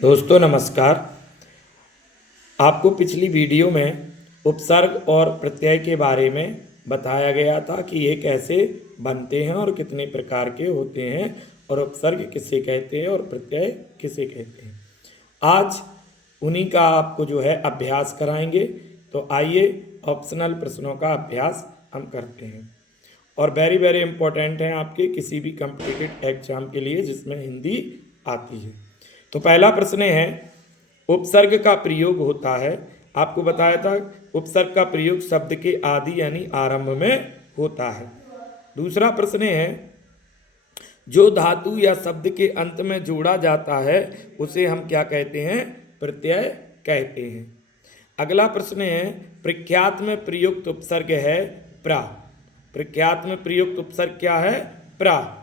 दोस्तों नमस्कार। आपको पिछली वीडियो में उपसर्ग और प्रत्यय के बारे में बताया गया था कि ये कैसे बनते हैं और कितने प्रकार के होते हैं और उपसर्ग किसे कहते हैं और प्रत्यय किसे कहते हैं। आज उन्हीं का आपको जो है अभ्यास कराएंगे। तो आइए ऑप्शनल प्रश्नों का अभ्यास हम करते हैं और वेरी वेरी इंपॉर्टेंट हैं आपके किसी भी कॉम्पिटिटिव एग्जाम के लिए जिसमें हिंदी आती है। तो पहला प्रश्न है, उपसर्ग का प्रयोग होता है। आपको बताया था उपसर्ग का प्रयोग शब्द के आदि यानी आरंभ में होता है। दूसरा प्रश्न है, जो धातु या शब्द के अंत में जोड़ा जाता है उसे हम क्या कहते हैं? प्रत्यय कहते हैं। अगला प्रश्न है, प्रख्यात में प्रयुक्त उपसर्ग है प्रा। प्रख्यात में प्रयुक्त उपसर्ग क्या है? प्रा।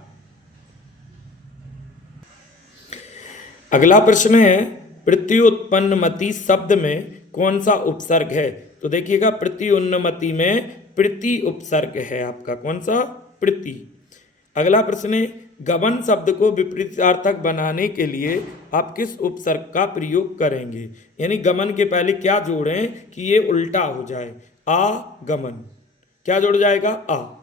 अगला प्रश्न है, प्रत्युत्पन्नमति शब्द में कौन सा उपसर्ग है? तो देखिएगा, प्रत्युन्नमति में प्रति उपसर्ग है आपका। कौन सा? प्रति। अगला प्रश्न है, गमन शब्द को विपरीतार्थक बनाने के लिए आप किस उपसर्ग का प्रयोग करेंगे? यानी गमन के पहले क्या जोड़ें कि ये उल्टा हो जाए? आ गमन। क्या जोड़ जाएगा? आ।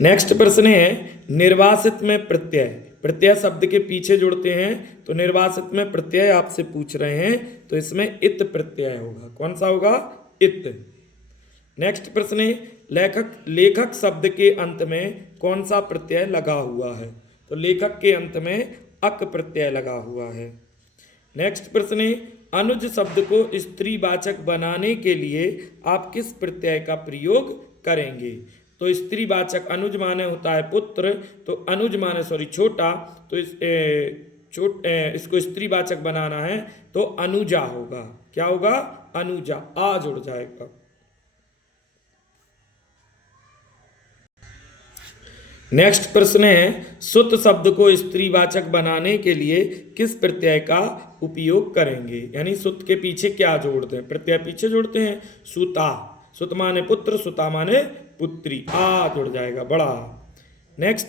नेक्स्ट प्रश्न है, निर्वासित में प्रत्यय। प्रत्यय शब्द के पीछे जुड़ते हैं तो निर्वासित में प्रत्यय आपसे पूछ रहे हैं तो इसमें इत प्रत्यय होगा। कौन सा होगा? इत। नेक्स्ट प्रश्न है, लेखक शब्द के अंत में कौन सा प्रत्यय लगा हुआ है? तो लेखक के अंत में अक प्रत्यय लगा हुआ है। नेक्स्ट प्रश्न है, अनुज शब्द को स्त्रीवाचक बनाने के लिए आप किस प्रत्यय का प्रयोग करेंगे? तो स्त्रीवाचक अनुज माने होता है पुत्र, तो अनुज माने छोटा, तो इसको स्त्रीवाचक बनाना है तो अनुजा होगा। क्या होगा? अनुजा। आ जुड़ जाएगा। नेक्स्ट प्रश्न है, सुत शब्द को स्त्रीवाचक बनाने के लिए किस प्रत्यय का उपयोग करेंगे? यानी सुत के पीछे क्या जोड़ते हैं? प्रत्यय पीछे जोड़ते हैं। सुता। सुत माने पुत्र, सुता माने पुत्री। आ जुड़ जाएगा, बड़ा। नेक्स्ट,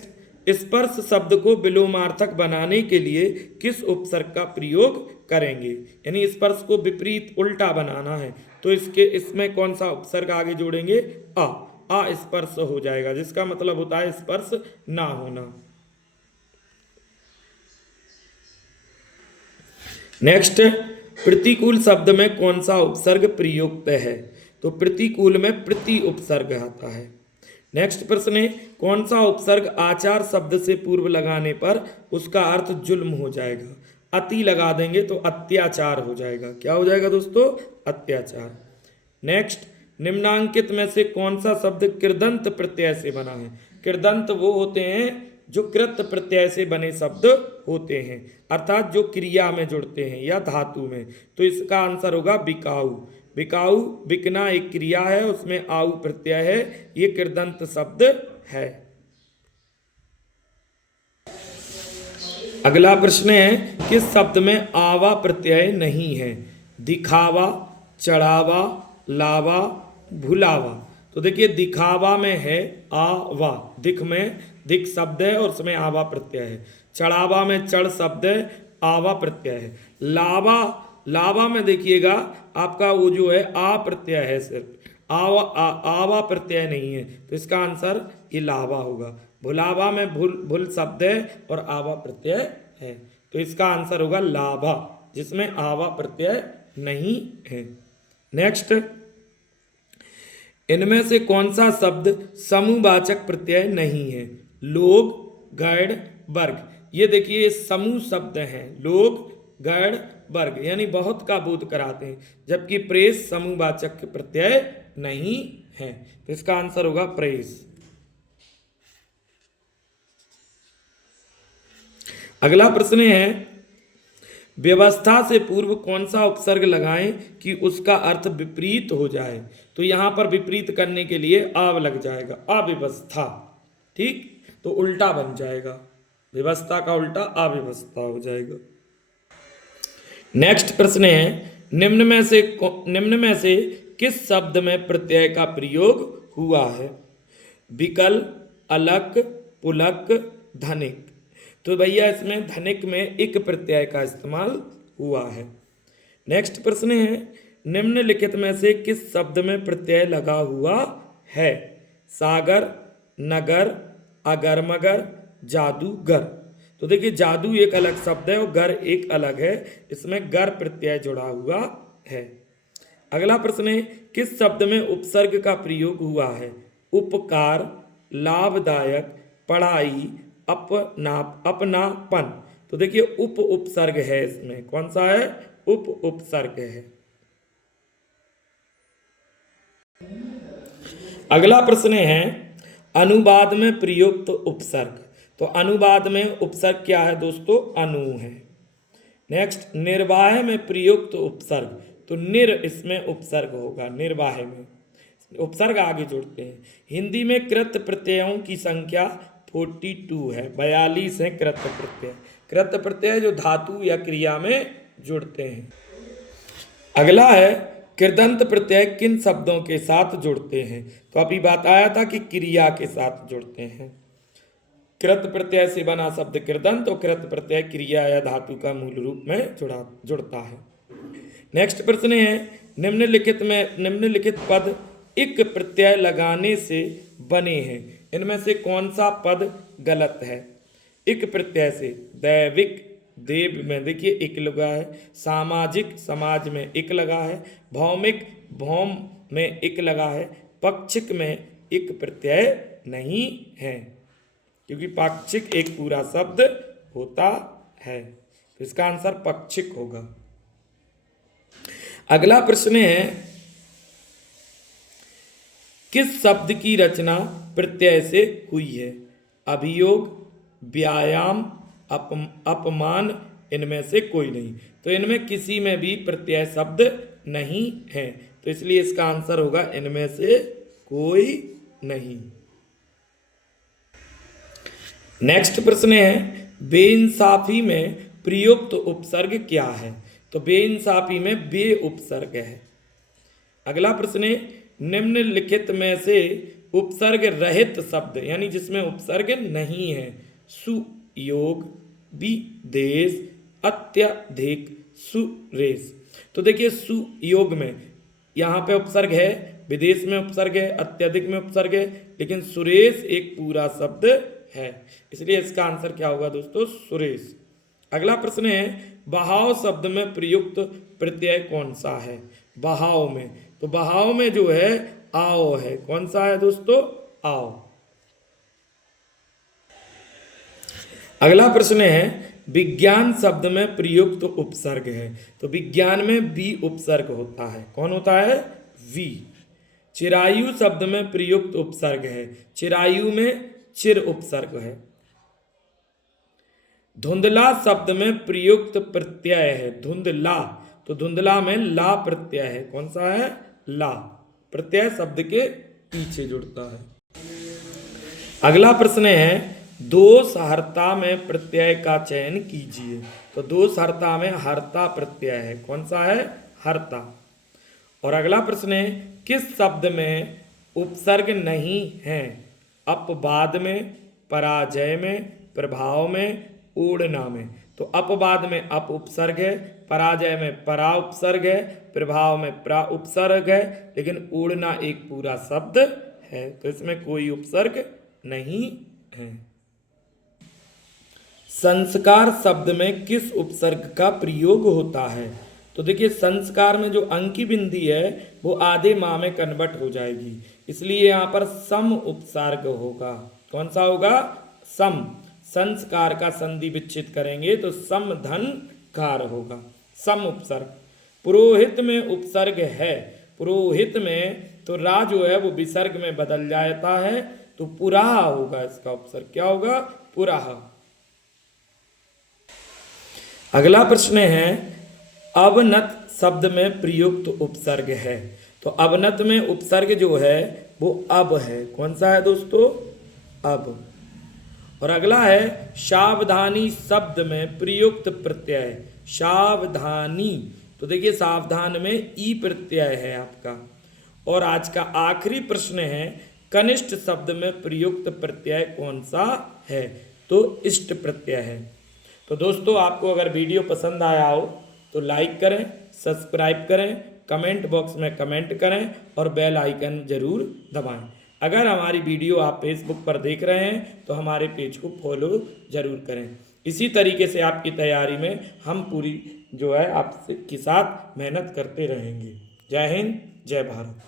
स्पर्श शब्द को विलोमार्थक बनाने के लिए किस उपसर्ग का प्रयोग करेंगे? यानी स्पर्श को विपरीत उल्टा बनाना है तो इसमें कौन सा उपसर्ग आगे जोड़ेंगे? आ। स्पर्श हो जाएगा, जिसका मतलब होता है स्पर्श ना होना। नेक्स्ट, प्रतिकूल शब्द में कौन सा उपसर्ग प्रयुक्त है? तो प्रतिकूल में प्रति उपसर्ग आता है। नेक्स्ट प्रश्न है, कौन सा उपसर्ग आचार शब्द से पूर्व लगाने पर उसका अर्थ जुल्म हो जाएगा? अति लगा देंगे तो अत्याचार हो जाएगा। क्या हो जाएगा दोस्तों? अत्याचार। नेक्स्ट, निम्नांकित में से कौन सा शब्द कृदंत प्रत्यय से बना है? कृदंत वो होते हैं जो कृत प्रत्यय से बने शब्द होते हैं, अर्थात जो क्रिया में जुड़ते हैं या धातु में। तो इसका आंसर होगा बिकाऊ। बिकाऊ, बिकना एक क्रिया है, उसमें आऊ प्रत्यय है, ये कृदंत शब्द है। अगला प्रश्न है, किस शब्द में आवा प्रत्यय नहीं है? दिखावा, चढ़ावा, लावा, भुलावा। तो देखिए, दिखावा में है आवा, दिख में दिख शब्द है और उसमें आवा प्रत्यय है। चढ़ावा में चढ़ शब्द है, आवा प्रत्यय है। लावा, लावा में देखिएगा आपका वो जो है आ प्रत्यय है, सिर्फ आवा प्रत्यय नहीं है, तो इसका आंसर ये लावा होगा। भुलावा में भुल शब्द है और आवा प्रत्यय है, तो इसका आंसर होगा लाभा, जिसमें आवा प्रत्यय नहीं है। नेक्स्ट, इनमें से कौन सा शब्द समूहवाचक प्रत्यय नहीं है? लोग, गैर, वर्ग। ये देखिए, ये समूह शब्द हैं, लोग, गैर, वर्ग, यानी बहुत का बोध कराते हैं, जबकि प्रेस समूहवाचक प्रत्यय नहीं है, तो इसका आंसर होगा प्रेस। अगला प्रश्न है, व्यवस्था से पूर्व कौन सा उपसर्ग लगाएं कि उसका अर्थ विपरीत हो जाए? तो यहां पर विपरीत करने के लिए आव लग जाएगा, अव्यवस्था। ठीक, तो उल्टा बन जाएगा, व्यवस्था का उल्टा अव्यवस्था हो जाएगा। नेक्स्ट प्रश्न है, निम्न में से किस शब्द में प्रत्यय का प्रयोग हुआ है? विकल, अलक, पुलक, धनिक। तो भैया इसमें धनिक में इक प्रत्यय का इस्तेमाल हुआ है। नेक्स्ट प्रश्न है, निम्नलिखित में से किस शब्द में प्रत्यय लगा हुआ है? सागर, नगर, अगर-मगर, जादूगर। तो देखिए जादू एक अलग शब्द है और गर एक अलग है, इसमें गर प्रत्यय जुड़ा हुआ है। अगला प्रश्न है, किस शब्द में उपसर्ग का प्रयोग हुआ है? उपकार, लाभदायक, पढ़ाई, अपनापन। तो देखिए उपसर्ग है, इसमें कौन सा है? उपसर्ग है। अगला प्रश्न है, अनुवाद में प्रयुक्त उपसर्ग। तो अनुवाद में उपसर्ग क्या है दोस्तों? अनु है। नेक्स्ट, निर्वाह में प्रयुक्त उपसर्ग। तो निर इसमें उपसर्ग होगा, निर्वाह में उपसर्ग आगे जोड़ते हैं। हिंदी में कृत प्रत्ययों की संख्या 42 है, 42 है कृत प्रत्यय। कृत प्रत्यय जो धातु या क्रिया में जुड़ते हैं। अगला है, कृदंत प्रत्यय किन शब्दों के साथ जुड़ते हैं? तो अभी बात आया था कि क्रिया के साथ जुड़ते हैं। कृत प्रत्यय से बना शब्द कृदंत और कृत प्रत्यय क्रिया या धातु का मूल रूप में जुड़ता है। नेक्स्ट प्रश्न है, निम्नलिखित पद इक प्रत्यय लगाने से बने हैं, इनमें से कौन सा पद गलत है? इक प्रत्यय से दैविक, देव में देखिए इक लगा है, सामाजिक, समाज में इक लगा है, भौमिक, भौम में इक लगा है, पक्षिक में इक प्रत्यय नहीं है, क्योंकि पाक्षिक एक पूरा शब्द होता है। तो इसका आंसर पक्षिक होगा। अगला प्रश्न है, किस शब्द की रचना प्रत्यय से हुई है? अभियोग, व्यायाम, अपमान, इनमें से कोई नहीं। तो इनमें किसी में भी प्रत्यय शब्द नहीं है, तो इसलिए इसका आंसर होगा इनमें से कोई नहीं। नेक्स्ट प्रश्न है, बेइंसाफी में प्रयुक्त उपसर्ग क्या है? तो बेइंसाफी में बे उपसर्ग है। अगला प्रश्न है, निम्नलिखित में से उपसर्ग रहित शब्द यानी जिसमें उपसर्ग नहीं है? सुयोग, विदेश, अत्यधिक, सुरेश। तो देखिए सुयोग में यहाँ पे उपसर्ग है, विदेश में उपसर्ग है, अत्यधिक में उपसर्ग है, लेकिन सुरेश एक पूरा शब्द है, इसलिए इसका आंसर क्या होगा दोस्तों? सुरेश। अगला प्रश्न है, बहाव शब्द में प्रयुक्त प्रत्यय कौन सा है? बहाव में, तो बहाव में जो है आओ है, कौन सा है दोस्तों? आओ। अगला प्रश्न है, विज्ञान शब्द में प्रयुक्त उपसर्ग है। तो विज्ञान में वी उपसर्ग होता है, कौन होता है? वी। चिरायु शब्द में प्रयुक्त उपसर्ग है, चिरायु में चिर उपसर्ग है। धुंधला शब्द में प्रयुक्त प्रत्यय है, धुंधला, तो धुंधला में ला प्रत्यय है, कौन सा है? ला। प्रत्यय शब्द के पीछे जुड़ता है। अगला प्रश्न है, दोषहर्ता में प्रत्यय का चयन कीजिए। तो दोषहर्ता में हर्ता प्रत्यय है, कौन सा है? हर्ता। और अगला प्रश्न है, किस शब्द में उपसर्ग नहीं है? अपवाद में, पराजय में, प्रभाव में, ऊड़ना में। तो अपवाद में अप उपसर्ग है, पराजय में परा उपसर्ग है, प्रभाव में प्रा उपसर्ग है, लेकिन ऊड़ना एक पूरा शब्द है, तो इसमें कोई उपसर्ग नहीं है। संस्कार शब्द में किस उपसर्ग का प्रयोग होता है? तो देखिए संस्कार में जो अंकी बिंदी है वो आधे माह में कन्वर्ट हो जाएगी, इसलिए यहाँ पर सम उपसर्ग होगा, कौन सा होगा? सम। संस्कार का संधि विच्छेद करेंगे तो सम धन कार होगा, सम उपसर्ग। पुरोहित में उपसर्ग है, पुरोहित में तो रा जो है वो विसर्ग में बदल जाता है, तो पुराह होगा इसका उपसर्ग, क्या होगा? पुराह। अगला प्रश्न है, अवनत शब्द में प्रयुक्त उपसर्ग है। तो अवनत में उपसर्ग जो है वो अब है, कौन सा है दोस्तों? अब। और अगला है, सावधानी शब्द में प्रयुक्त प्रत्यय, सावधानी, तो देखिए सावधान में ई प्रत्यय है आपका। और आज का आखिरी प्रश्न है, कनिष्ठ शब्द में प्रयुक्त प्रत्यय कौन सा है? तो इष्ट प्रत्यय है। तो दोस्तों आपको अगर वीडियो पसंद आया हो तो लाइक करें, सब्सक्राइब करें, कमेंट बॉक्स में कमेंट करें और बेल आइकन जरूर दबाएं। अगर हमारी वीडियो आप फेसबुक पर देख रहे हैं तो हमारे पेज को फॉलो जरूर करें। इसी तरीके से आपकी तैयारी में हम पूरी जो है आपके साथ मेहनत करते रहेंगे। जय हिंद, जय भारत।